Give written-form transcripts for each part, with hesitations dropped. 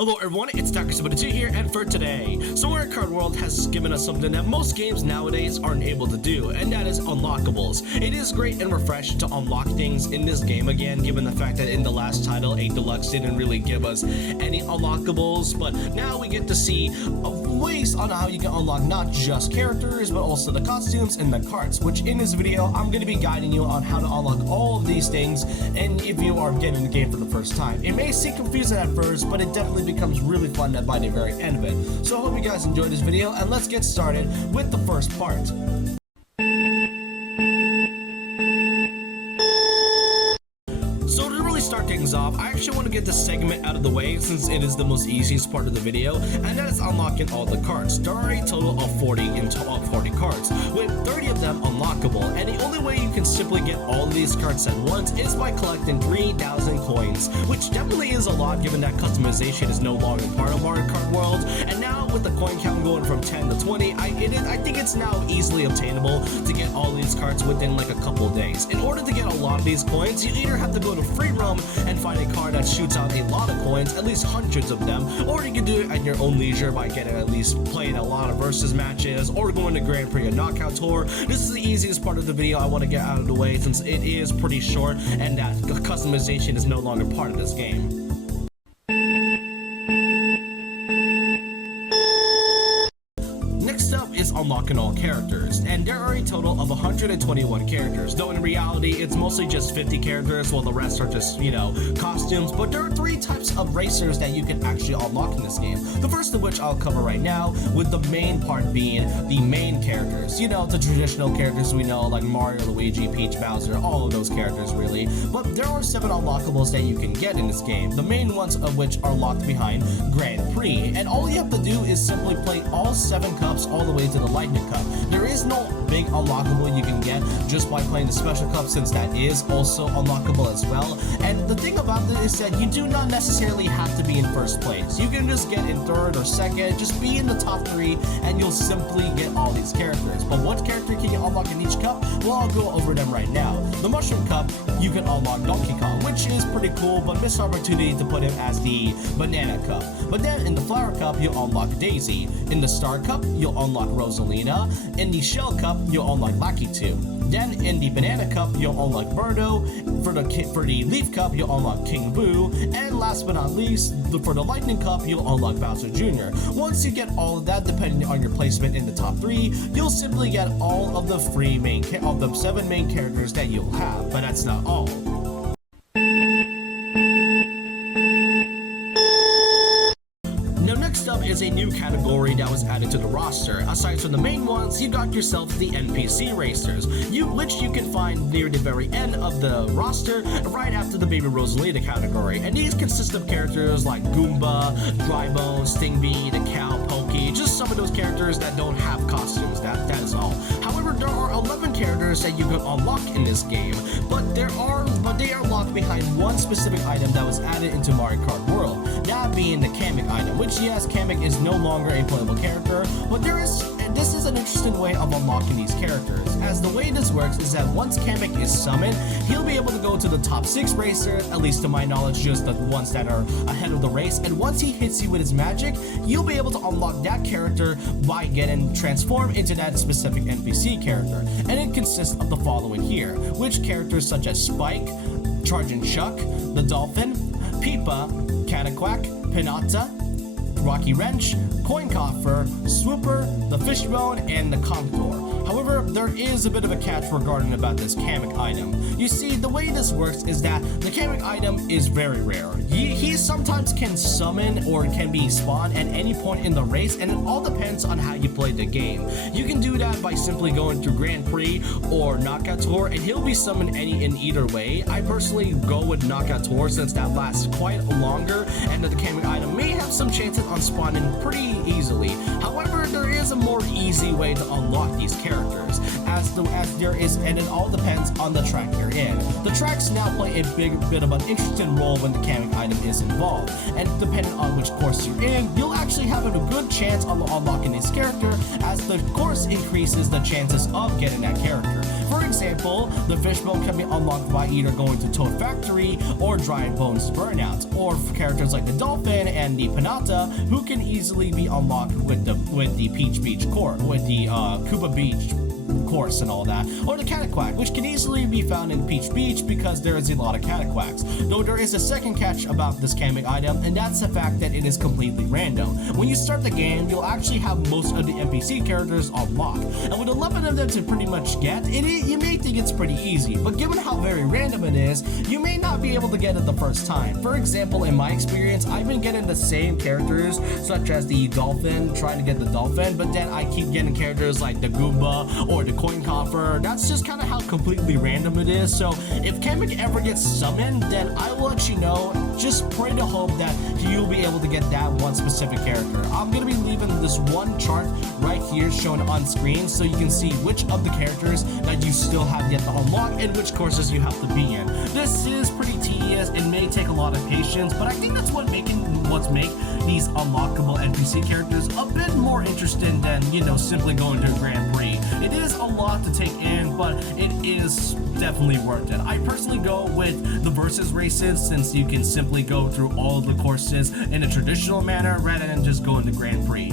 Hello everyone, it's Takersubito2 here, and for today, Mario Kart World has given us something that most games nowadays aren't able to do, and that is unlockables. It is great and refreshing to unlock things in this game again, given the fact that in the last title, 8 Deluxe didn't really give us any unlockables, but now we get to see ways on how you can unlock not just characters, but also the costumes and the carts, which in this video, I'm going to be guiding you on how to unlock all of these things, and if you are getting the game for the first time. It may seem confusing at first, but it definitely becomes really fun by the very end of it. So I hope you guys enjoyed this video, and let's get started with the first part. So to really start things off, I actually want to get this segment out of the way since it is the most easiest part of the video, and that is unlocking all the carts. There are a total of 40 carts, with 30 of them unlockable, and the only way you can simply get all of these carts at once is by collecting 3,000 coins, which definitely is a lot given that customization is no longer part of Mario Kart World, and now with the coin count going from 10 to 20, I think it's now easily obtainable to get all these carts within like a couple of days. In order to get a lot of these coins, you either have to go to free roam and find a car that shoots out a lot of coins, at least hundreds of them, or you can do it at your own leisure by getting at least playing a lot of versus matches or going to Grand Prix or Knockout Tour. This is the easiest part of the video I want to get out of the way since it is pretty short and that customization is no longer part of this game. Next up is unlocking all characters, and there are a total of 121 characters, though in reality it's mostly just 50 characters while the rest are just, costumes, but there are 3 types of racers that you can actually unlock in this game. The first of which I'll cover right now, with the main part being the main characters, the traditional characters we know like Mario, Luigi, Peach, Bowser, all of those characters really, but there are 7 unlockables that you can get in this game, the main ones of which are locked behind Grand Prix, and all you have to do is simply play all 7 cups all the way to the Lightning Cup. There is no big unlockable you can get just by playing the Special Cup, since that is also unlockable as well. And the thing about this is that you do not necessarily have to be in first place. You can just get in 3rd or 2nd, just be in the top 3, and you'll simply get all these characters. But what character can you unlock in each cup? Well, I'll go over them right now. The Mushroom Cup, you can unlock Donkey Kong, which is pretty cool, but missed opportunity to put him as the Banana Cup. But then in the Flower Cup, you'll unlock Daisy. In the Star Cup, you'll unlock Rosalina. In the Shell Cup, you'll unlock Lakitu. Then in the Banana Cup, you'll unlock Birdo. For the Leaf Cup, you'll unlock King Boo. And last but not least, for the Lightning Cup, you'll unlock Bowser Jr. Once you get all of that, depending on your placement in the top 3, you'll simply get all of the 7 main characters that you'll have. But that's not all. Next up is a new category that was added to the roster. Aside from the main ones, you got yourself the NPC racers, which you can find near the very end of the roster, right after the Baby Rosalina category. And these consist of characters like Goomba, Drybone, Stingbee, the Cow, Pokey, just some of those characters that don't have costumes, that is all. However, there are 11 characters that you can unlock in this game, but they are locked behind one specific item that was added into Mario Kart World, that being the Kamek item, which yes, Kamek is no longer a playable character, but this is an interesting way of unlocking these characters, as the way this works is that once Kamek is summoned, he'll be able to go to the top 6 racers, at least to my knowledge, just the ones that are ahead of the race, and once he hits you with his magic, you'll be able to unlock that character by getting transformed into that specific NPC character, and it consists of the following here, which characters such as Spike, Charging Chuck, the Dolphin, Peepa, Cataquack, Pinata, Rocky Wrench, Coin Coffer, Swooper, the Fishbone, and the Contour. However, there is a bit of a catch regarding about this Kamek item. You see, the way this works is that the Kamek item is very rare. He sometimes can summon or can be spawned at any point in the race, and it all depends on how you play the game. You can do that by simply going through Grand Prix or Knockout Tour, and he'll be summoned in either way. I personally go with Knockout Tour since that lasts quite longer, and the Kamek item may have some chances on spawning pretty easily. However, there is a more easy way to unlock these characters. characters, as there is, and it all depends on the track you're in. The tracks now play a bit of an interesting role when the camping item is involved, and depending on which course you're in, you'll actually have a good chance on unlocking this character. As the course increases, the chances of getting that character. For example, the fishbowl can be unlocked by either going to Toad Factory or Dry Bones Burnout, or for characters like the Dolphin and the Pinata, who can easily be unlocked with the Peach Beach course, with the Koopa Beach course and all that, or the Cataquack, which can easily be found in Peach Beach because there is a lot of Cataquacks. Though there is a second catch about this camping item, and that's the fact that it is completely random. When you start the game, you'll actually have most of the NPC characters unlocked, and with 11 of them to pretty much get, you may think it's pretty easy, but given how very random it is, you may not be able to get it the first time. For example, in my experience, I've been getting the same characters, such as the Dolphin, trying to get the Dolphin, but then I keep getting characters like the Goomba or the Coin Coffer. That's just kind of how completely random it is. So if Kamek ever gets summoned, then I will let you know. Just pray to hope that you'll be able to get that one specific character. I'm going to be leaving this one chart right here shown on screen so you can see which of the characters that you still have yet to unlock and which courses you have to be in. This is pretty tedious and may take a lot of patience, but I think that's what's make these unlockable NPC characters a bit more interesting than, simply going to a Grand Prix. It is a lot to take in, but it is definitely worth it. I personally go with the versus races, since you can simply go through all of the courses in a traditional manner rather than just going to Grand Prix.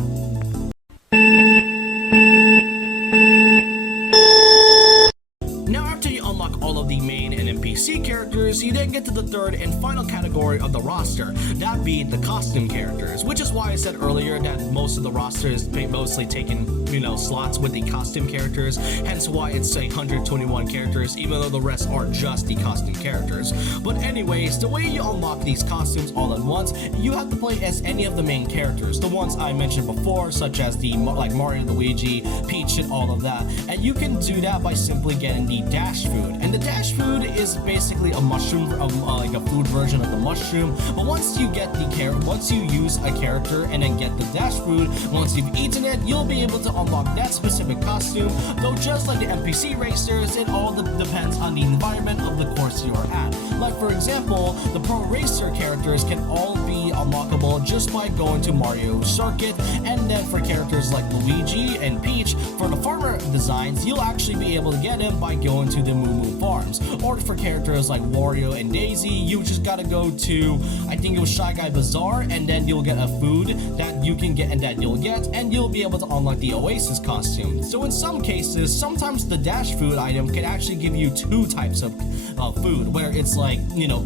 Now, after you unlock all of the main and NPC characters, you then get to the third and final category of the roster, that being the costume characters, which is why I said earlier that most of the roster is mostly taking, slots with the costume characters, hence why it's 121 characters, even though the rest are just the costume characters. But anyways, the way you unlock these costumes all at once, you have to play as any of the main characters, the ones I mentioned before, such as like Mario, Luigi, Peach, and all of that, and you can do that by simply getting the dash food. And the dash food is basically a mushroom, like a food version of the mushroom. But once you use a character and then get the dash food, once you've eaten it, you'll be able to unlock that specific costume. Though just like the NPC racers, it all depends on the environment of the course you are at. Like for example, the pro racer characters can all be unlockable just by going to Mario Circuit, and then for characters like Luigi and Peach, for the farmer designs, you'll actually be able to get them by going to the Moo Moo Farms. Or for characters like Wario and Daisy, you just gotta go to, I think it was Shy Guy Bazaar, and then you'll get a food that you can get and you'll be able to unlock the Oasis costume. So in some cases, sometimes the dash food item can actually give you two types of food, where it's like,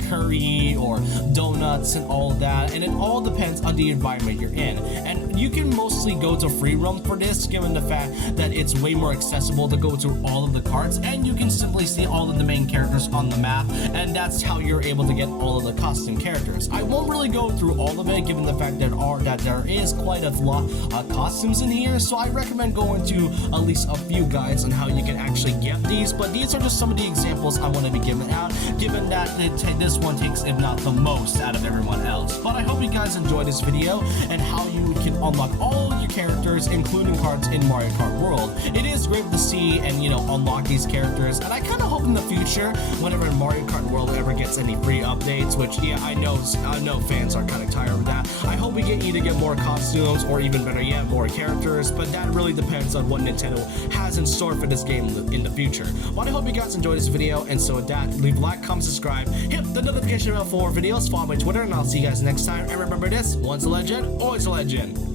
curry or donuts and all of that, and it all depends on the environment you're in. And you can mostly go to free roam for this, given the fact that it's way more accessible to go to all of the carts, and you can simply see all of the main characters on the map, and that's how you're able to get all of the costume characters. I won't really go through all of it, given the fact that there is quite a lot of costumes in here, so I recommend going to at least a few guides on how you can actually get these, but these are just some of the examples I want to be giving out, given that this one takes, if not the most, out of everyone else. But I hope you guys enjoyed this video and how you can unlock all your characters, including cards in Mario Kart World. It is great to see and, unlock these characters, and I kind of hope in the future, whenever Mario Kart World ever gets any free updates, which, yeah, I know fans are kind of tired of that, I hope we either get more costumes or even better yet, more characters, but that really depends on what Nintendo has in store for this game in the future. But I hope you guys enjoyed this video, and so with that, leave a like, comment, subscribe, hit the notification bell for more videos, follow my Twitter, and I'll see you guys next time. And remember this, once a legend, always a legend.